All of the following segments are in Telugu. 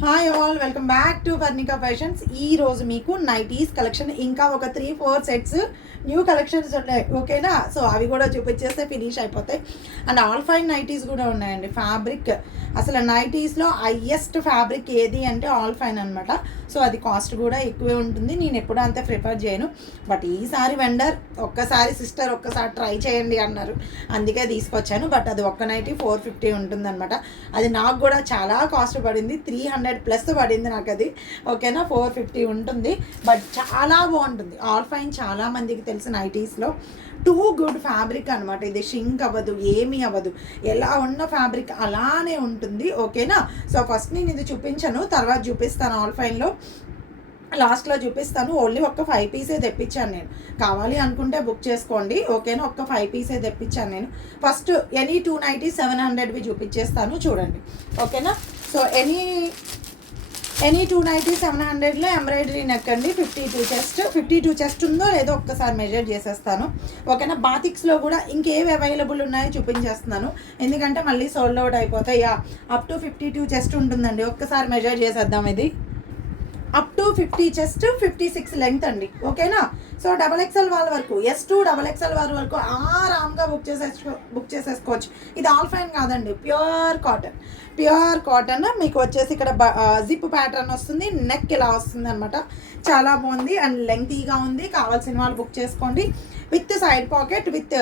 Hi all, welcome back to Varnika fashions. ఈ రోజు మీకు నైటీస్ కలెక్షన్ ఇంకా ఒక 3-4 సెట్స్ న్యూ కలెక్షన్స్ ఉన్నాయి, ఓకేనా? సో అవి కూడా చూపించేస్తే ఫినిష్ అయిపోతాయి. అండ్ ఆల్ ఫైన్ నైటీస్ కూడా ఉన్నాయండి. ఫ్యాబ్రిక్ అసలు నైటీస్లో హైయెస్ట్ ఫ్యాబ్రిక్ ఏది అంటే ఆల్ ఫైన్ అనమాట. సో అది కాస్ట్ కూడా ఎక్కువే ఉంటుంది. నేను ఎప్పుడూ అంతే ప్రిఫర్ చేయను. బట్ ఈసారి వెండర్ ఒక్కసారి సిస్టర్ ఒక్కసారి ట్రై చేయండి అన్నారు, అందుకే తీసుకొచ్చాను. బట్ అది ఒక్క నైటీ 450 ఉంటుంది అనమాట. అది నాకు కూడా చాలా కాస్ట్ పడింది, 300+ పడింది నాకు అది, ఓకేనా? 450 ఉంటుంది. బట్ చాలా బాగుంటుంది. ఆల్ ఫైన్ చాలా మందికి తెలిసిన నైటీస్లో టూ గుడ్ ఫ్యాబ్రిక్ అనమాట. ఇది షింక్ అవ్వదు, ఏమీ అవ్వదు, ఎలా ఉన్న ఫ్యాబ్రిక్ అలానే ఉంటుంది, ఓకేనా? సో ఫస్ట్ నేను ఇది చూపించాను, తర్వాత చూపిస్తాను. ఆల్ ఫైన్లో లాస్ట్లో చూపిస్తాను. ఓన్లీ ఒక్క 5 పీసే తెప్పించాను నేను. కావాలి అనుకుంటే బుక్ చేసుకోండి, ఓకేనా? ఒక్క 5 పీసే తెప్పించాను నేను. ఫస్ట్ ఎనీ 290 700వి చూపించేస్తాను, చూడండి, ఓకేనా? సో ఎనీ 290 700లో ఎంబ్రాయిడరీ నెక్ అండి. 52 చెస్ట్ ఉందో లేదో ఒక్కసారి మెజర్ చేసేస్తాను, ఓకేనా? బాతిక్స్లో కూడా ఇంకేవి అవైలబుల్ ఉన్నాయో చూపించేస్తున్నాను, ఎందుకంటే మళ్ళీ సోల్డ్ అవుట్ అయిపోతాయి. అప్ టు 52 చెస్ట్ ఉంటుందండి. ఒక్కసారి మెజర్ చేసేద్దాం. ఇది అప్ టు 50 చెస్ట్, 56 లెంగ్త్ అండి, ఓకేనా? సో XXL వాళ్ళ వరకు, S2 XXL వాళ్ళ వరకు ఆరామ్గా బుక్ చేసేసుకోవచ్చు. ఇది ఆల్ ఫైన్ కాదండి, ప్యూర్ కాటన్. మీకు వచ్చేసి ఇక్కడ జిప్ ప్యాటర్న్ వస్తుంది, నెక్ ఇలా వస్తుంది అనమాట. చాలా బాగుంది అండ్ లెంగ్తీగా ఉంది. కావాల్సిన వాళ్ళు బుక్ చేసుకోండి. విత్ సైడ్ పాకెట్, విత్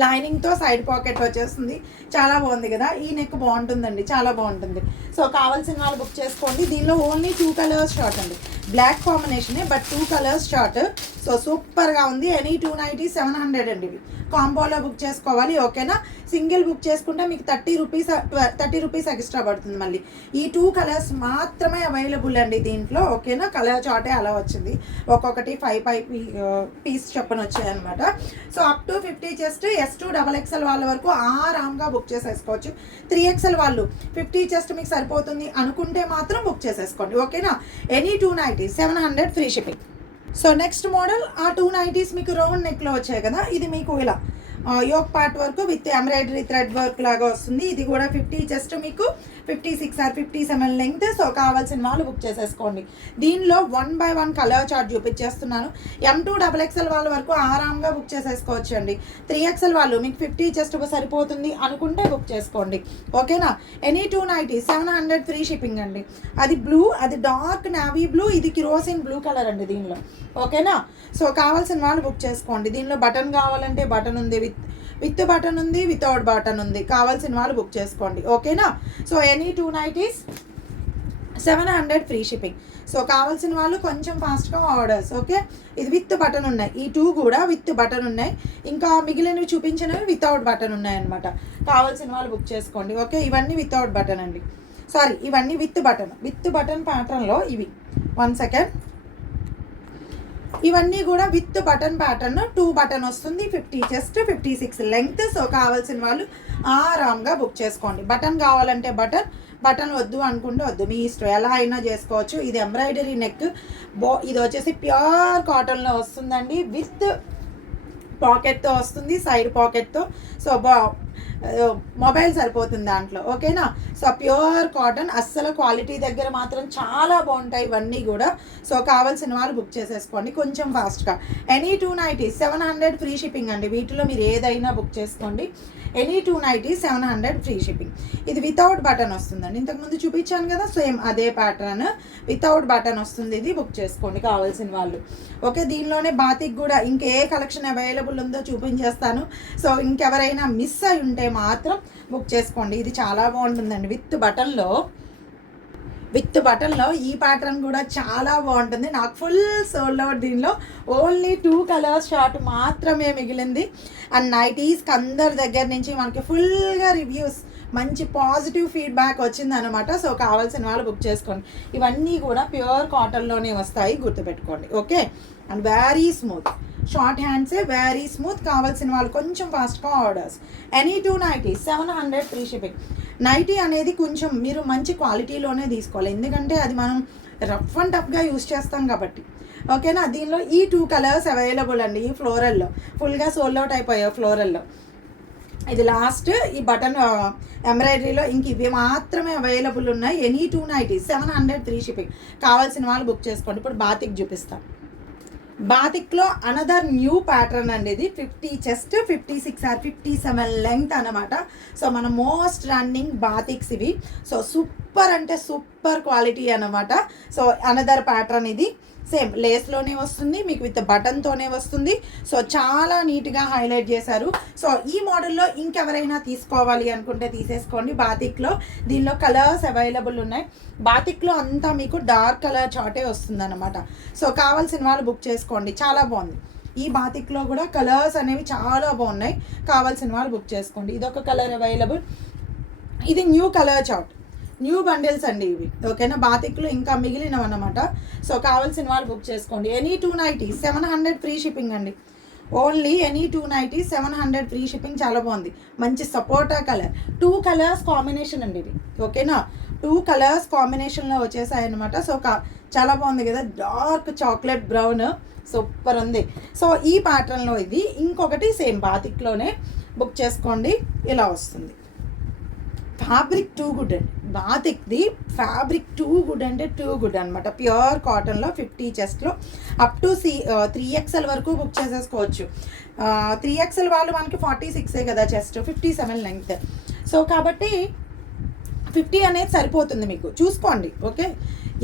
లైనింగ్తో సైడ్ పాకెట్ వచ్చేస్తుంది. చాలా బాగుంది కదా? ఈ నెక్ బాగుంటుందండి, చాలా బాగుంటుంది. సో కావాల్సిన వాళ్ళు బుక్ చేసుకోండి. దీనిలో ఓన్లీ 2 కలర్స్ షార్ట్ అండి, బ్లాక్ కాంబినేషనే, బట్ 2 కలర్స్ షార్ట్. సో సూపర్గా ఉంది. ఎనీ 290 700 అండి. ఇవి కాంబోలో బుక్ చేసుకోవాలి, ఓకేనా? సింగిల్ బుక్ చేసుకుంటే మీకు 30 రూపీస్ ఎక్స్ట్రా పడుతుంది. మళ్ళీ ఈ 2 కలర్స్ మాత్రమే అవైలబుల్ అండి దీంట్లో, ఓకేనా? కలర్ చార్టే అలా వచ్చింది, ఒక్కొక్కటి 5 పీస్ చెప్పని వచ్చాయన్నమాట. So up to 50 chest, S2 XXL వాళ్ళ వరకు ఆరామ్గా బుక్ చేసేసుకోవచ్చు. 3XL వాళ్ళు 50 చెస్ట్ మీకు సరిపోతుంది అనుకుంటే మాత్రం బుక్ చేసేసుకోండి, ఓకేనా? Any 290 700 free shipping. So next model ఆ 290s మీకు రౌండ్ నెక్లో వచ్చాయి కదా, ఇది మీకు ఇలా యోక్ పార్ట్ వరకు విత్ ఎంబ్రాయిడరీ థ్రెడ్ వర్క్ లాగా వస్తుంది. ఇది కూడా 50 చెస్ట్, మీకు 56 or 57 లెంగ్త్. సో కావాల్సిన వాళ్ళు బుక్ చేసేసుకోండి. దీనిలో 1 by 1 కలర్ చార్ట్ చూపించేస్తున్నాను. M2 XXL వాళ్ళ వరకు ఆరామ్గా బుక్ చేసేసుకోవచ్చు అండి. 3XL వాళ్ళు మీకు 50 చెస్ట్ సరిపోతుంది అనుకుంటే బుక్ చేసుకోండి, ఓకేనా? ఎనీ 290 700 ఫ్రీ షిప్పింగ్ అండి. అది బ్లూ, అది డార్క్ నావీ బ్లూ, ఇది కిరోసిన్ బ్లూ కలర్ అండి దీనిలో, ఓకేనా? సో కావాల్సిన వాళ్ళు బుక్ చేసుకోండి. దీనిలో బటన్ కావాలంటే బటన్ ఉంది, విత్ బటన్ ఉంది, వితౌట్ బటన్ ఉంది. కావాల్సిన వాళ్ళు బుక్ చేసుకోండి, ఓకేనా? So any 290s 700 free shipping. So కావాల్సిన వాళ్ళు కొంచెం ఫాస్ట్గా ఆర్డర్స్, ఓకే? ఇది విత్ బటన్ ఉన్నాయి, ఈ 2 కూడా విత్ బటన్ ఉన్నాయి. ఇంకా మిగిలినవి చూపించినవి వితౌట్ బటన్ ఉన్నాయన్నమాట. కావాల్సిన వాళ్ళు బుక్ చేసుకోండి, ఓకే? ఇవన్నీ వితౌట్ బటన్ అండి, సారీ, ఇవన్నీ విత్ బటన్ ప్యాటర్న్లో ఇవి. 1 సెకండ్. ఇవన్నీ కూడా విత్ బటన్ ప్యాటర్న్, 2 బటన్ వస్తుంది, 50 చెస్ట్, 56 లెంగ్త్. సో కావాల్సిన వాళ్ళు ఆరామ్గా బుక్ చేసుకోండి. బటన్ కావాలంటే బటన్ వద్దు అనుకుంటే వద్దు, మీ ఇష్టం, ఎలా అయినా చేసుకోవచ్చు. ఇది ఎంబ్రాయిడరీ నెక్, ఇది వచ్చేసి ప్యూర్ కాటన్లో వస్తుందండి, విత్ పాకెట్తో వస్తుంది, సైడ్ పాకెట్తో. సో మొబైల్ సరిపోతుంది దాంట్లో, ఓకేనా? సో ప్యూర్ కాటన్, అస్సలు క్వాలిటీ దగ్గర మాత్రం చాలా బాగుంటాయి ఇవన్నీ కూడా. సో కావాల్సిన వాళ్ళు బుక్ చేసేసుకోండి కొంచెం ఫాస్ట్గా. ఎనీ 290 700 ఫ్రీ షిప్పింగ్ అండి. వీటిలో మీరు ఏదైనా బుక్ చేసుకోండి. Any 290 700 free shipping. ఇది వితౌట్ బటన్ వస్తుందండి, ఇంతకుముందు చూపించాను కదా, సేమ్ అదే ప్యాటర్న్, వితౌట్ బటన్ వస్తుంది. ఇది బుక్ చేసుకోండి కావాల్సిన వాళ్ళు, ఓకే? దీనిలోనే బాతిక్ కూడా ఇంకే కలెక్షన్ అవైలబుల్ ఉందో చూపించేస్తాను. సో ఇంకెవరైనా మిస్ అయి ఉంటే మాత్రం బుక్ చేసుకోండి. ఇది చాలా బాగుంటుందండి, విత్ బటన్లో ఈ ప్యాటర్న్ కూడా చాలా బాగుంటుంది. నాకు ఫుల్ సోల్డ్ అవుట్. దీనిలో ఓన్లీ 2 కలర్స్ షార్ట్ మాత్రమే మిగిలింది. అండ్ నైటీస్కి అందరి దగ్గర నుంచి మనకి ఫుల్గా రివ్యూస్, మంచి పాజిటివ్ ఫీడ్బ్యాక్ వచ్చిందనమాట. సో కావాల్సిన వాళ్ళు బుక్ చేసుకోండి. ఇవన్నీ కూడా ప్యూర్ కాటన్లోనే వస్తాయి, గుర్తుపెట్టుకోండి, okay? And very smooth, short హ్యాండ్సే, వెరీ స్మూత్. కావాల్సిన వాళ్ళు కొంచెం ఫాస్ట్గా orders. Any 290 700 free shipping. Nightie అనేది కొంచెం మీరు మంచి క్వాలిటీలోనే తీసుకోవాలి, ఎందుకంటే అది మనం రఫ్ అండ్ టఫ్గా యూస్ చేస్తాం కాబట్టి, ఓకేనా? దీనిలో ఈ 2 కలర్స్ అవైలబుల్ అండి. ఈ ఫ్లోరల్లో ఫుల్గా సోల్డ్ అవుట్ అయిపోయాయి ఫ్లోరల్లో. ఇది లాస్ట్ ఈ బటన్ ఎంబ్రాయిడరీలో ఇంక ఇవి మాత్రమే అవైలబుల్ ఉన్నాయి. Any 2 nighties 700 free shipping. కావాల్సిన వాళ్ళు బుక్ చేసుకోండి. ఇప్పుడు బాతిక్ చూపిస్తాను. బాతిక్లో అనదర్ న్యూ ప్యాటర్న్ అండి. ఇది 50 చెస్ట్, 56 ఆర్ 57 లెంగ్త్ అనమాట. సో మన మోస్ట్ రన్నింగ్ బాతిక్స్ ఇవి. సో సూపర్ అంటే సూపర్ క్వాలిటీ అనమాట. సో అనదర్ ప్యాటర్న్ ఇది. సేమ్ లేస్లోనే వస్తుంది, మీకు విత్ బటన్తోనే వస్తుంది. సో చాలా నీట్గా హైలైట్ చేశారు. సో ఈ మోడల్లో ఇంకెవరైనా తీసుకోవాలి అనుకుంటే తీసేసుకోండి. బాతిక్లో దీనిలో కలర్స్ అవైలబుల్ ఉన్నాయి. బాతిక్లో అంతా మీకు డార్క్ కలర్ చార్టే వస్తుంది అనమాట. సో కావాల్సిన వాళ్ళు బుక్ చేసుకోండి. చాలా బాగుంది. ఈ బాతిక్లో కూడా కలర్స్ అనేవి చాలా బాగున్నాయి. కావాల్సిన వాళ్ళు బుక్ చేసుకోండి. ఇదొక కలర్ అవైలబుల్. ఇది new colour chart, new bundles అండి ఇవి. ఓకేనా, బాతిక్లు ఇంకా మిగిలినవి అన్నమాట. సో కావాల్సిన వాళ్ళు బుక్ చేసుకోండి. ఎనీ 2 నైటీస్ 700 ఫ్రీ షిప్పింగ్ అండి. Only any 2 nighties 700 free shipping. చాలా బాగుంది. మంచి సపోటా కలర్, 2 కలర్స్ కాంబినేషన్ అండి ఇది. ఓకేనా, 2 కలర్స్ కాంబినేషన్లో వచ్చేసాయి అనమాట. సో చాలా బాగుంది కదా, డార్క్ చాక్లెట్ బ్రౌన్, సూపర్ ఉంది. సో ఈ ప్యాటర్న్లో ఇది. ఇంకొకటి సేమ్ బాతిక్లోనే బుక్ చేసుకోండి. ఇలా వస్తుంది. ఫ్యాబ్రిక్ టూ గుడ్ అండి. బాతిక్ది ఫ్యాబ్రిక్ టూ గుడ్ అంటే టూ గుడ్ అనమాట. ప్యూర్ కాటన్లో 50 చెస్ట్లో అప్ టు 3XL వరకు బుక్ చేసేసుకోవచ్చు. 3XL వాళ్ళు మనకి 46 కదా చెస్ట్, 57 లెంగ్త్. సో కాబట్టి 50 అనేది సరిపోతుంది మీకు, చూసుకోండి. ఓకే,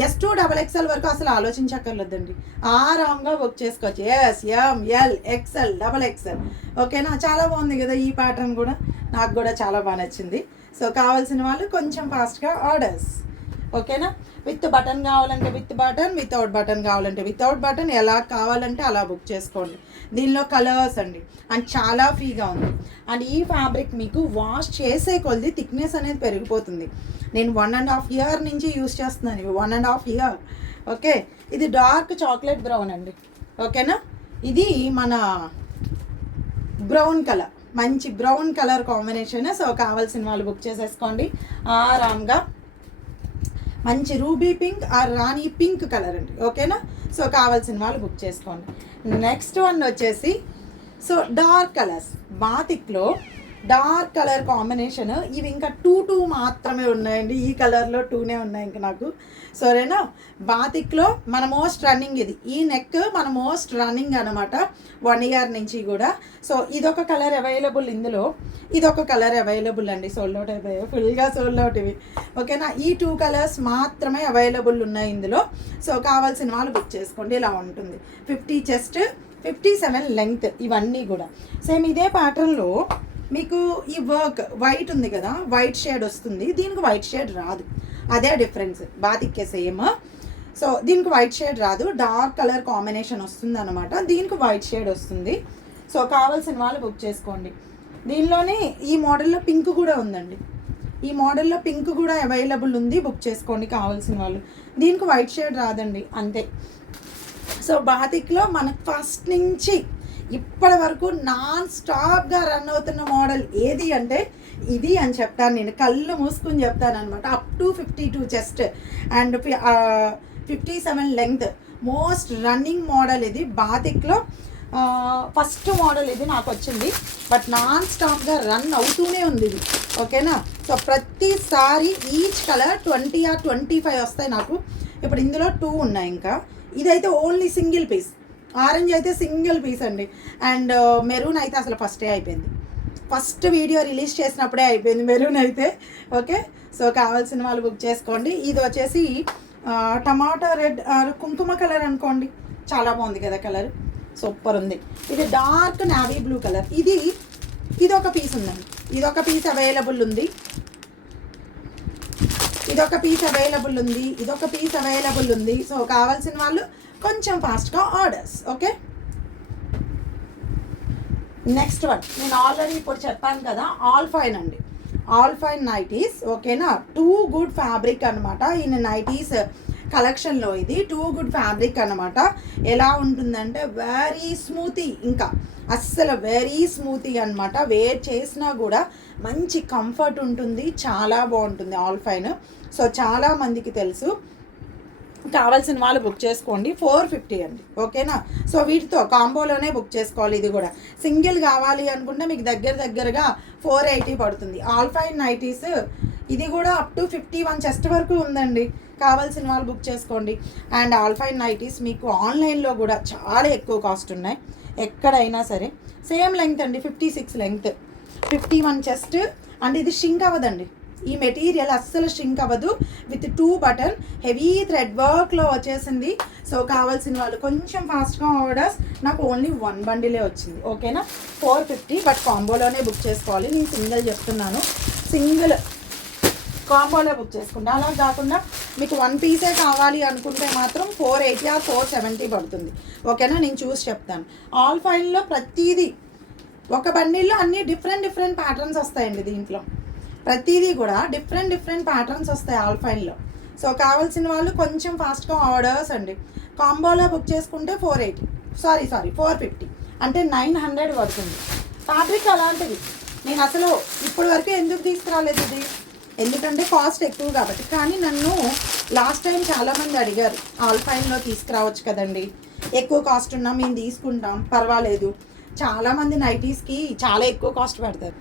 S2 XXL వరకు అసలు ఆలోచించక్కర్లేదండి. ఆరామ్గా బుక్ చేసుకోవచ్చు. S, M, L, XL, XXL. ఓకేనా, చాలా బాగుంది కదా ఈ ప్యాటర్న్ కూడా. నాకు కూడా చాలా బాగా నచ్చింది. సో కావాల్సిన వాళ్ళు కొంచెం ఫాస్ట్గా ఆర్డర్స్. ఓకేనా, విత్ బటన్ కావాలంటే విత్ బటన్, వితౌట్ బటన్ కావాలంటే వితౌట్ బటన్, ఎలా కావాలంటే అలా బుక్ చేసుకోండి. దీనిలో కలర్స్ అండి, అండ్ చాలా ఫ్రీగా ఉంది. అండ్ ఈ ఫ్యాబ్రిక్ మీకు వాష్ చేసే కొద్ది థిక్నెస్ అనేది పెరిగిపోతుంది. నేను 1.5 ఇయర్ నుంచి యూస్ చేస్తున్నాను ఇవి, 1.5 ఇయర్. ఓకే, ఇది డార్క్ చాక్లెట్ బ్రౌన్ అండి. ఓకేనా, ఇది మన బ్రౌన్ కలర్, మంచి బ్రౌన్ కలర్ కాంబినేషన్. సో కావాల్సిన వాళ్ళు బుక్ చేసేసుకోండి ఆరామ్గా. మంచి ruby pink or rani pink colour అండి. ఓకేనా, సో కావాల్సిన వాళ్ళు బుక్ చేసుకోండి. నెక్స్ట్ వన్ వచ్చేసి సో డార్క్ కలర్స్. బాతిక్లో డార్క్ కలర్ కాంబినేషన్ ఇవి ఇంకా 2 మాత్రమే ఉన్నాయండి. ఈ కలర్లో 2నే ఉన్నాయి ఇంకా నాకు. సరేనా, బాతిక్లో మన మోస్ట్ రన్నింగ్ ఇది. ఈ నెక్ మన మోస్ట్ రన్నింగ్ అనమాట 1 ఇయర్ నుంచి కూడా. సో ఇదొక కలర్ అవైలబుల్ ఇందులో, ఇదొక కలర్ అవైలబుల్ అండి. సోల్డ్ అవుట్ అయిపోయాయి, ఫుల్గా సోల్డ్ అవుట్ ఇవి. ఓకేనా, ఈ 2 కలర్స్ మాత్రమే అవైలబుల్ ఉన్నాయి ఇందులో. సో కావాల్సిన వాళ్ళు బుక్ చేసుకోండి. ఇలా ఉంటుంది. 50 చెస్ట్, 57 లెంగ్త్, ఇవన్నీ కూడా సేమ్ ఇదే ప్యాటర్న్లో. మీకు ఈ వర్క్ వైట్ ఉంది కదా, వైట్ షేడ్ వస్తుంది. దీనికి వైట్ షేడ్ రాదు, అదే డిఫరెన్స్. బాతిక్కే సేమ్. సో దీనికి వైట్ షేడ్ రాదు, డార్క్ కలర్ కాంబినేషన్ వస్తుంది అనమాట. దీనికి వైట్ షేడ్ వస్తుంది. సో కావాల్సిన వాళ్ళు బుక్ చేసుకోండి. దీనిలోనే ఈ మోడల్లో పింక్ కూడా ఉందండి. ఈ మోడల్లో పింక్ కూడా అవైలబుల్ ఉంది, బుక్ చేసుకోండి కావాల్సిన వాళ్ళు. దీనికి వైట్ షేడ్ రాదండి, అంతే. సో బాతిక్లో మనకు ఫస్ట్ నుంచి ఇప్పటి వరకు నాన్ స్టాప్గా రన్ అవుతున్న మోడల్ ఏది అంటే ఇది అని చెప్తాను నేను. కళ్ళు మూసుకుని చెప్తాను అనమాట. Up to 52 chest and 57 length, most running model ఇది. బాతిక్లో ఫస్ట్ మోడల్ ఇది నాకు వచ్చింది, బట్ నాన్ స్టాప్గా రన్ అవుతూనే ఉంది ఇది. ఓకేనా, సో ప్రతిసారి ఈచ్ కలర్ 20 or 25 వస్తాయి నాకు. ఇప్పుడు ఇందులో 2 ఉన్నాయి. ఇంకా ఇదైతే ఓన్లీ సింగిల్ పీస్. ఆరెంజ్ అయితే సింగిల్ పీస్ అండి. అండ్ మెరూన్ అయితే అసలు ఫస్టే అయిపోయింది. ఫస్ట్ వీడియో రిలీజ్ చేసినప్పుడే అయిపోయింది మెరూన్ అయితే. ఓకే, సో కావాల్సిన వాళ్ళు బుక్ చేసుకోండి. ఇది వచ్చేసి టమాటో రెడ్ కుంకుమ కలర్ అనుకోండి. చాలా బాగుంది కదా కలర్, సూపర్ ఉంది. ఇది డార్క్ నావీ బ్లూ కలర్. ఇదొక పీస్ ఉందండి. ఇదొక పీస్ అవైలబుల్ ఉంది. ఇదొక పీస్ అవైలబుల్ ఉంది. సో కావాల్సిన వాళ్ళు కొంచెం ఫాస్ట్గా ఆర్డర్స్. ఓకే, నెక్స్ట్ వన్ నేను ఆల్రెడీ ఇప్పుడు చెప్పాను కదా, ఆల్ ఫైన్ అండి. All fine nighties. ఓకేనా, 2 గుడ్ ఫ్యాబ్రిక్ అనమాట. ఈ నైటీస్ కలెక్షన్లో ఇది 2 గుడ్ ఫ్యాబ్రిక్ అనమాట. ఎలా ఉంటుందంటే వెరీ స్మూతీ, ఇంకా అస్సలు వెరీ స్మూతీ అనమాట. వేర్ చేసినా కూడా మంచి కంఫర్ట్ ఉంటుంది, చాలా బాగుంటుంది ఆల్ ఫైన్. సో చాలామందికి తెలుసు. కావాల్సిన వాళ్ళు బుక్ చేసుకోండి. 450 అండి, ఓకేనా. సో వీటితో కాంబోలోనే బుక్ చేసుకోవాలి. ఇది కూడా సింగిల్ కావాలి అనుకుంటే మీకు దగ్గరగా 480 పడుతుంది. ఆల్ ఫైన్ నైటీస్ ఇది కూడా అప్ టు 51 చెస్ట్ వరకు ఉందండి. కావాల్సిన వాళ్ళు బుక్ చేసుకోండి. అండ్ ఆల్ ఫైన్ నైటీస్ మీకు ఆన్లైన్లో కూడా చాలా ఎక్కువ కాస్ట్ ఉన్నాయి ఎక్కడైనా సరే. సేమ్ లెంగ్త్ అండి, 56 లెంగ్త్, 51 చెస్ట్. అండ్ ఇది షింక్ అవ్వదండి, ఈ మెటీరియల్ అస్సలు షింక్ అవ్వదు. విత్ 2 బటన్ హెవీ థ్రెడ్ వర్క్లో వచ్చేసింది. సో కావాల్సిన వాళ్ళు కొంచెం ఫాస్ట్గా ఆర్డర్స్. నాకు ఓన్లీ 1 బండిలే వచ్చింది, ఓకేనా. 450, బట్ కాంబోలోనే బుక్ చేసుకోవాలి. నేను సింగిల్ చెప్తున్నాను, సింగిల్ కాంబోలో బుక్ చేసుకుంటా. అలా కాకుండా మీకు 1 పీసే కావాలి అనుకుంటే మాత్రం 480 ఆర్ 470 పడుతుంది, ఓకేనా. నేను చూసి చెప్తాను. ఆల్ ఫైన్లో ప్రతిదీ ఒక బండిల్లో అన్ని డిఫరెంట్ ప్యాటర్న్స్ వస్తాయండి. దీంట్లో ప్రతిదీ కూడా డిఫరెంట్ ప్యాటర్న్స్ వస్తాయి ఆల్ ఫైన్లో. సో కావాల్సిన వాళ్ళు కొంచెం ఫాస్ట్గా ఆర్డర్స్ అండి. కాంబోలో బుక్ చేసుకుంటే 450 అంటే 900 పడుతుంది. ఫ్యాబ్రిక్ అలాంటిది. నేను అసలు ఇప్పటి వరకు ఎందుకు తీసుకురాలేదు ఇది, ఎందుకంటే కాస్ట్ ఎక్కువ కాబట్టి. కానీ నన్ను లాస్ట్ టైం చాలామంది అడిగారు, ఆల్ ఫైన్లో తీసుకురావచ్చు కదండి, ఎక్కువ కాస్ట్ ఉన్నా మేము తీసుకుంటాం పర్వాలేదు. చాలామంది నైటీస్కి చాలా ఎక్కువ కాస్ట్ పెడతారు.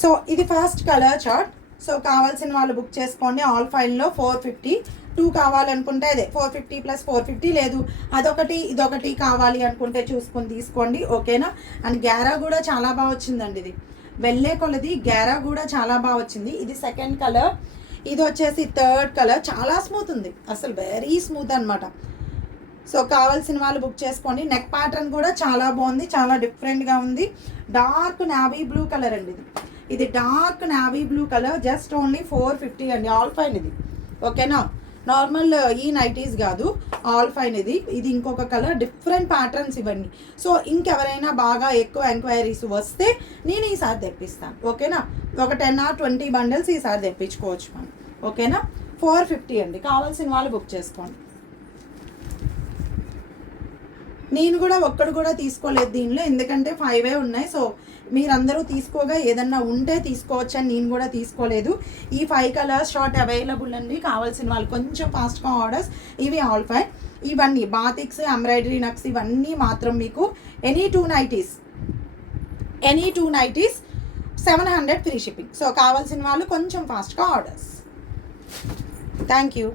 సో ఇది ఫస్ట్ కలర్ చార్ట్. సో కావాల్సిన వాళ్ళు బుక్ చేసుకోండి. ఆల్ ఫైన్లో 450, 2 కావాలనుకుంటే అదే 450 + 450, లేదు అదొకటి ఇదొకటి కావాలి అనుకుంటే చూసుకొని తీసుకోండి, ఓకేనా. అండ్ గ్యారా కూడా చాలా బాగా వచ్చిందండి. ఇది వెళ్ళే కొలది గ్యారా కూడా చాలా బాగా వచ్చింది. ఇది సెకండ్ కలర్, ఇది వచ్చేసి థర్డ్ కలర్. చాలా స్మూత్ ఉంది, అసలు వెరీ స్మూత్ అనమాట. సో కావాల్సిన వాళ్ళు బుక్ చేసుకోండి. నెక్ ప్యాటర్న్ కూడా చాలా బాగుంది, చాలా డిఫరెంట్గా ఉంది. డార్క్ నావీ బ్లూ కలర్ అండి. ఇది dark navy blue colour, just only 450 అండి. ఆల్ ఫైన్ ఇది, ఓకేనా. నార్మల్ ఈ నైటీస్ కాదు, ఆల్ ఫైన్ ఇది. ఇది ఇంకొక కలర్, డిఫరెంట్ ప్యాటర్న్స్ ఇవ్వండి. సో ఇంకెవరైనా బాగా ఎక్కువ ఎంక్వైరీస్ వస్తే నేను ఈసారి తెప్పిస్తాను, ఓకేనా. ఒక 10 or 20 బండిల్స్ ఈసారి తెప్పించుకోవచ్చు మనం, ఓకేనా. 450 అండి. కావాల్సిన వాళ్ళు బుక్ చేసుకోండి. నేను కూడా ఒక్కడు కూడా తీసుకోలేదు దీనిలో, ఎందుకంటే 5 ఉన్నాయి. సో మీరందరూ తీసుకోగా ఏదన్నా ఉంటే తీసుకోవచ్చు అని నేను కూడా తీసుకోలేదు. ఈ 5 కలర్స్ షార్ట్ అవైలబుల్ అండి. కావాల్సిన వాళ్ళు కొంచెం ఫాస్ట్గా ఆర్డర్స్. ఇవి ఆల్ ఫైన్. ఇవన్నీ బాతిక్స్, ఎంబ్రాయిడరీ నక్స్ ఇవన్నీ మాత్రం మీకు any two nighties 700 free shipping. So కావాల్సిన వాళ్ళు కొంచెం ఫాస్ట్గా ఆర్డర్స్. Thank you.